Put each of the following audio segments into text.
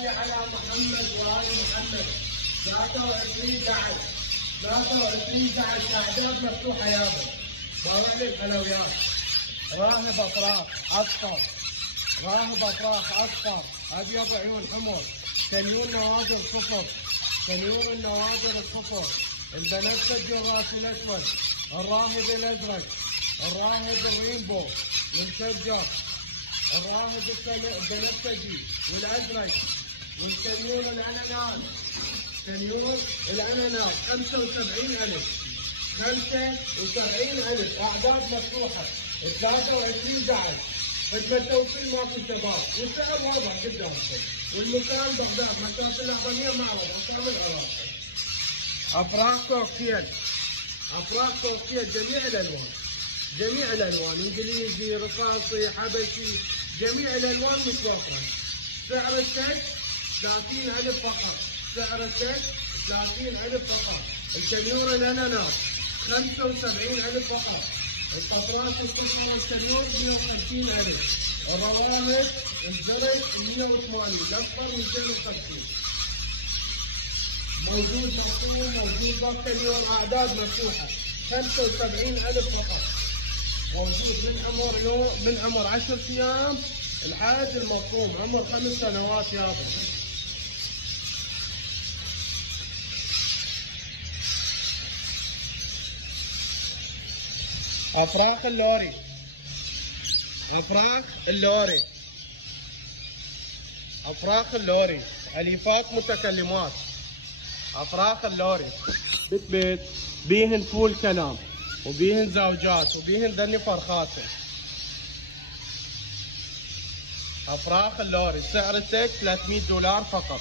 التحية على محمد وآل محمد. 23/11 أعداد مفتوحة يابا. باوع لي الحلويات. راهب أفراح أصفر. راهب أفراح أصفر. أبيض عيون حمر. كنيون نوادر صفر. كنيون النوادر الصفر. البنفسجي الراس الأسود. الراهب الأزرق. الراهب الرينبو والمسجر. الراهب البنفسجي والأزرق. والكنيون الأناناس. كنيون الأناناس 75,000. 75,000 أعداد مفتوحة. 23/11 خدمة توصيل ماكو شباب، والسعر واضح قدامكم، والمكان بغداد مكتبة الأعظمية معرض أسامي العراقي. أفراح كوكتيل. أفراح كوكتيل جميع الألوان. جميع الألوان إنجليزي، رصاصي، حبشي، جميع الألوان متوفرة. سعر السد 30,000 فقط. سعر السد 30,000 فقط. الكنيور الأناناس 75,000 فقط. القطرات الصفر والكنيور 150,000. الروابط الزرق 180. الأصفر 250. موجود مقطوم، موجود كنيور أعداد مفتوحة 75,000 فقط. موجود من عمر 10 أيام لحد المقطوم عمر 5 سنوات يابا. أفراخ اللوري. أفراخ اللوري. أفراخ اللوري أليفات متكلمات. أفراخ اللوري بيت بيت بيهن فول كلام، وبيهن زوجات، وبيهن ذني فرخاته. أفراخ اللوري سعر التك $300 فقط.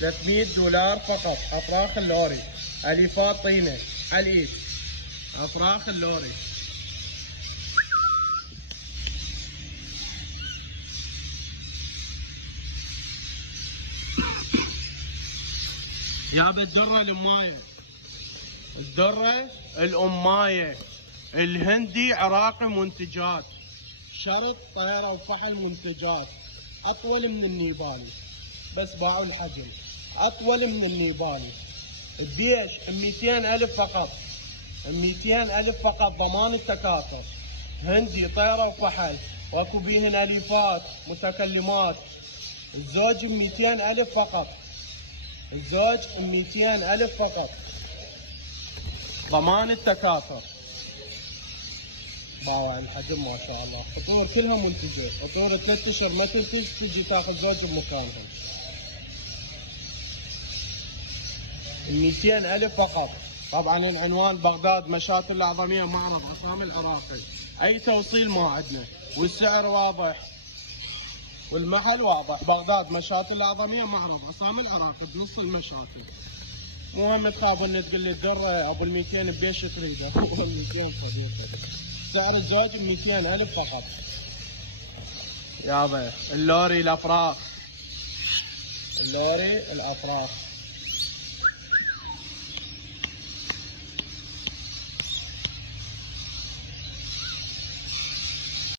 $300 فقط. أفراخ اللوري أليفات طينة على الإيد. أفراخ اللوري. يابا الدرة الأماية. الدرة الأماية الهندي عراقي منتجات. شرط طيرة وفحل منتجات. أطول من النيبالي بس باعوا الحجم. أطول من النيبالي. الديش 200,000 فقط. 200,000 فقط ضمان التكاثر. هندي طيرة وفحل، واكو بيهن أليفات متكلمات. الزوج 200,000 فقط. الزوج 200,000 فقط ضمان التكاثر. باوع الحجم ما شاء الله. فطور كلها منتجة. فطور 3 اشهر ما تنتج تجي تاخذ زوج بمكانهم. 200,000 فقط. طبعا العنوان بغداد مشاة الأعظمية معرض أسامي العراقي. أي توصيل ما عندنا، والسعر واضح والمحل واضح. بغداد مشاة الأعظمية معرض أسامي العراقي بنص المشاة. مو هم تخاف ان تقول لي الدره ابو ال 200 بيش تريده. هو ال 200 صديقي. سعر الزوج 200,000 فقط. يابا اللوري الافراخ. اللوري الافراخ